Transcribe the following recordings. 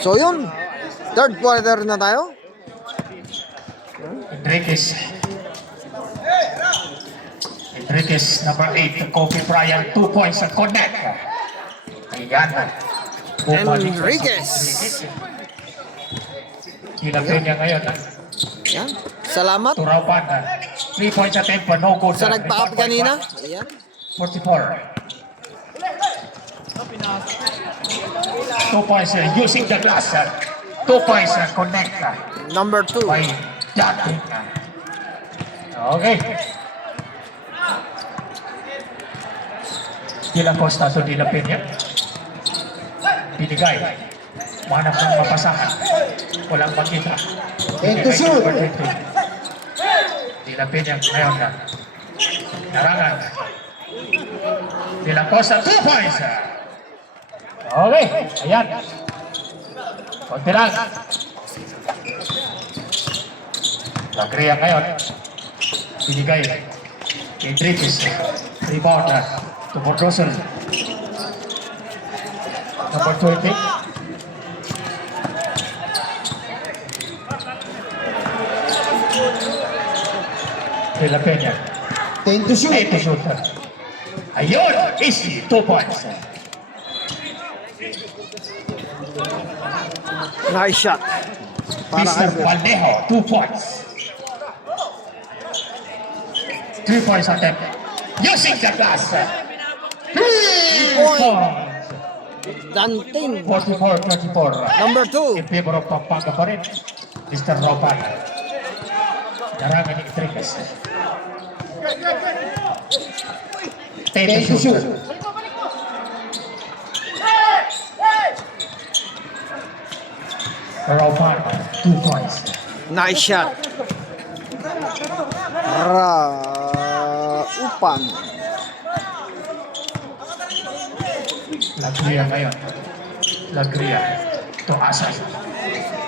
So yun, third quarter na tayo. Enriquez, number 8, Kobe Bryant, 2 points at connect. Ayan. Enriquez. Kinapin niya ngayon. Yan. Salamat Turapan. 3 points at tempo, no good. sa nagpa-up kanina. Ayan. 44. 2 points using the glass. 2 points connect. Number 2. By Jatin. Okay. De La Costa to De La Peña. Binigay. Manap ng mapasahan. Walang makita. Ito shoot. De La Peña ngayon na. Narangan. De La Costa, 2 points. Okay. Ayan. Konti lang. Lagria ngayon. Binigay. Enriquez. Rebound. To Bordoser. Number 20. De La Peña. 10 to shoot. 8 to shoot. Ayun! Easy. 2 points. Nice shot. Para Mr. kay Vallejo, 2 points. 3 points attempt. Using the glass. 3 points. Dantin. 44-24. Number 2. In favor of Pampanga pa rin. Mr. Ropan. Narangan ni Enriquez. 10 to shoot. Ropan, 2 points. Nice shot. Upan. Lagria ngayon. Lagria. To Asay.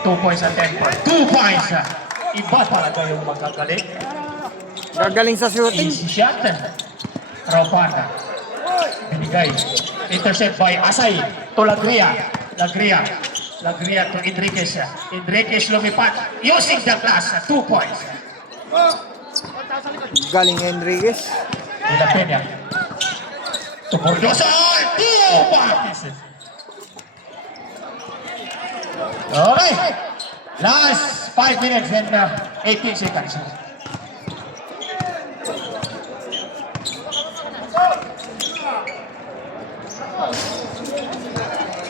2 points at 10 points. 2 points! Iba talaga yung magagaling. Gagaling sa shooting. Easy shot. Raupana. Binigay. Intercept by Asay. To Lagria. Lagria to Enriquez. Enriquez lumipat. Using the glass. 2 points. Galing Enriquez. De La Peña. To Bordosa. 2 points. Okay. Last 5 minutes and 18 seconds.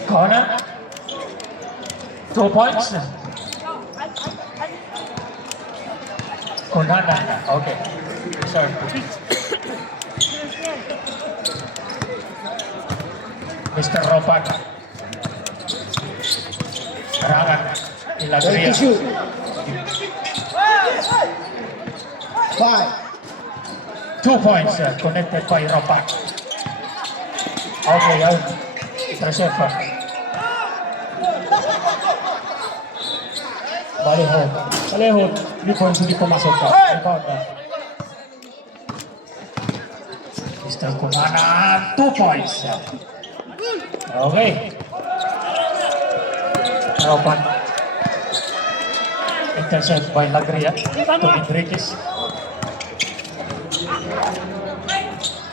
Corner. 2 points. Konana. Okay. Sorry. Mr. Ropan. Serangan. 10 Ilagria. to shoot. 5. 2 points connected by Ropan. Okay, yun. Intercept. Baleho. 3 points hindi pumasok pa. Rebound na. Mr. Kumana, 2 points. Okay. Ropan. Intercept by Lagria to Enriquez.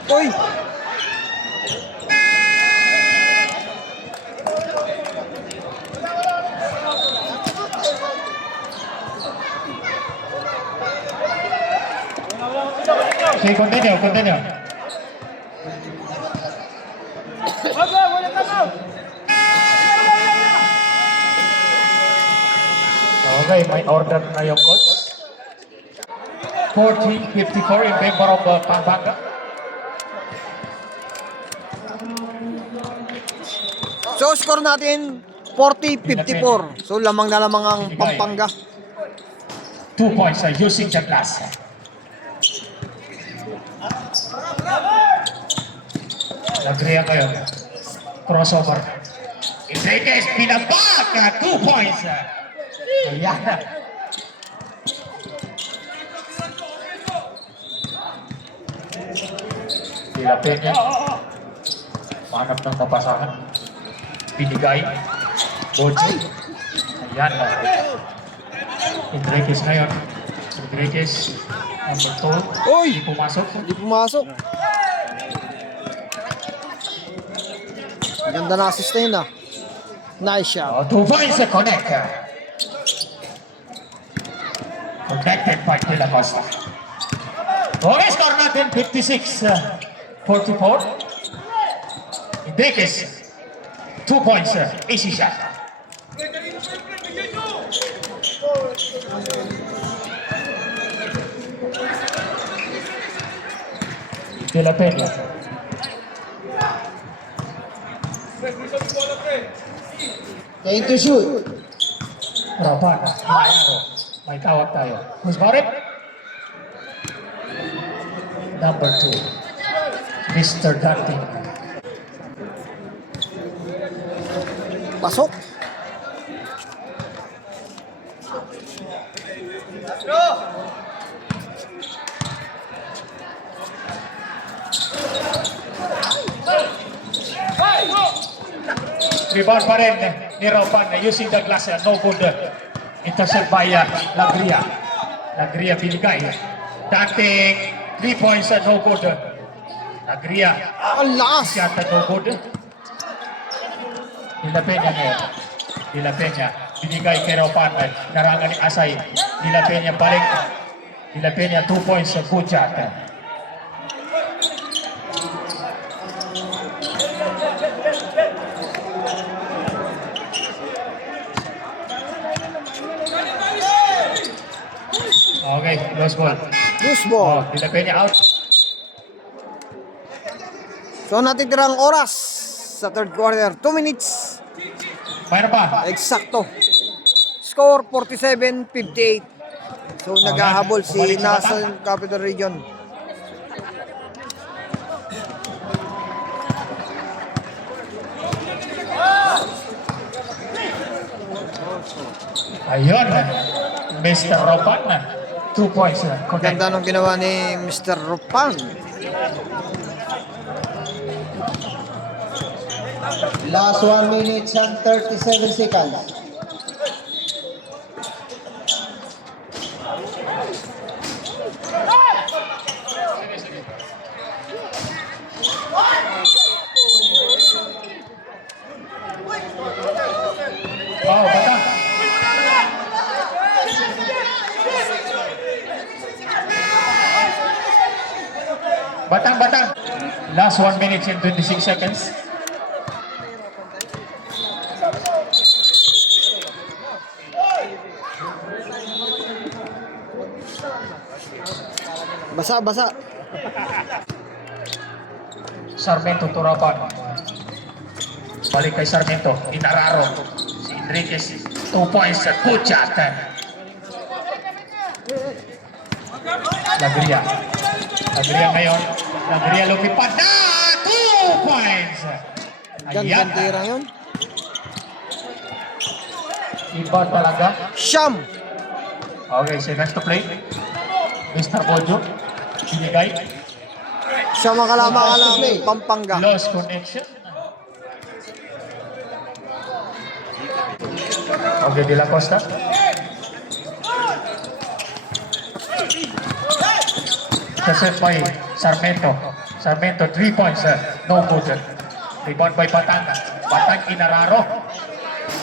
Uy! Okay, continue. Okay, may order na yung coach. 40-54 in favor of Pampanga. So score natin 40-54. So lamang na lamang ang Pampanga. 2 points using the glass. Lagria ngayon. Crossover. Enriquez, pinabag! 2 points. Ayan. De La Peña. Manap ng mapasahan. Binigay. Bojo. Ayan. Enriquez ngayon. Enriquez. Number 2. Uy! Hindi pumasok. Hindi pumasok. Ganda na assist na yun ah. Nice shot. Oh, 2 points sa connect. Connected by De La Costa. Okay, score natin 56-44. Enriquez. 2 points. Easy shot. De La Peña. Ten to shoot. Rapan. May tawag tayo. Who's got it? Number 2. Mr. Danting. Pasok. Rebound pa rin ni Rapan using the glass. No good. Intercept by Lagria. Lagria binigay. Dating 3 points no good. Lagria. Ang lakas. Shot no good. De La Peña ngayon. De La Peña. Binigay kay Rapan. Narangan ni Asay. De La Peña balik. De La Peña 2 points. Good shot. Okay, lost ball. Loose Oh, ball. De La Peña out. So natitirang oras sa third quarter. 2 minutes. Mayroon pa. Eksakto. Score 47-58. So naghahabol si National Capital Region. Ayun. Mr. Ropan. 2 points. Connect. Ganda nung ginawa ni Mr. Rupan. Last 1 minute and 37 seconds. Oh, bata. Batang. Last 1 minute and 26 seconds. Basa. Sarmiento Turapan. Balik kay Sarmiento. Inararo. Si Enriquez. 2 points. Good shot. Lagria. Lagria ngayon. Lagria lumipat na. 2 points. Ayan. Gandang tira yun. Iba talaga. Siyam. Okay, seconds to play. Mr. Bojo. Binigay. Siya makalama ka ng Pampanga. Lost connection. Okay, De La Costa. Intercept by Sarmiento. Sarmiento, 3 points. No good. Rebound by Batang. Batang Inararo.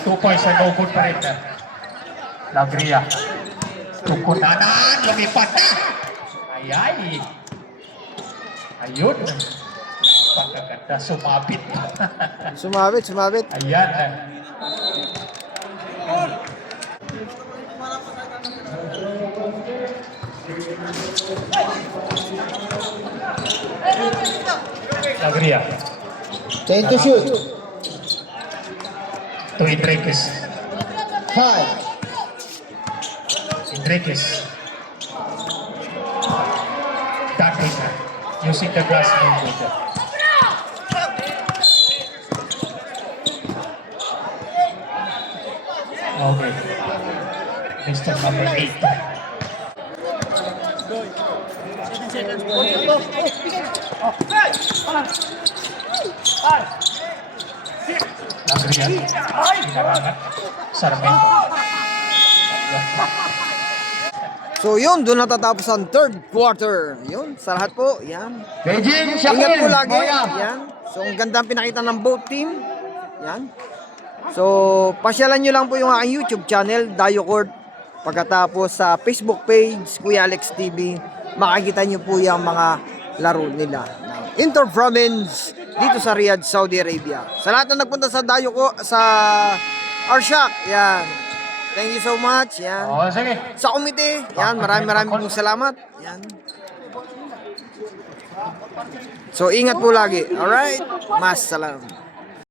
2 points. No good pa rin. Lagria. Tukunanan. Lumipat na. Ayay. Ayun. Pagkaganda. Sumabit. Sumabit. Ayan. Lagria. 10 to shoot. To Enriquez. 5. Enriquez. Dating. Using the glass. No good. Okay. Mr. Number 8. Lagria. Pinarangat. Sarmento. So yun, doon natatapos ang third quarter. Yun, sa lahat po, yan. Beijing, Ingat po lagi. Moya. Yan. So, ang ganda ang pinakita ng both team. Yan. So, pasyalan nyo lang po yung aking YouTube channel, Dayo Court. Pagkatapos sa Facebook page, Kuya Alex TV, makikita nyo po yung mga laro nila. ng Inter-Province dito sa Riyadh, Saudi Arabia. Sa lahat na nagpunta sa Dayo ko, sa Arshak, yan. Thank you so much. Yan. Oh, sige. Sa komite, yan, maraming pong salamat. Yan. So, ingat po lagi. Alright? Mas salam.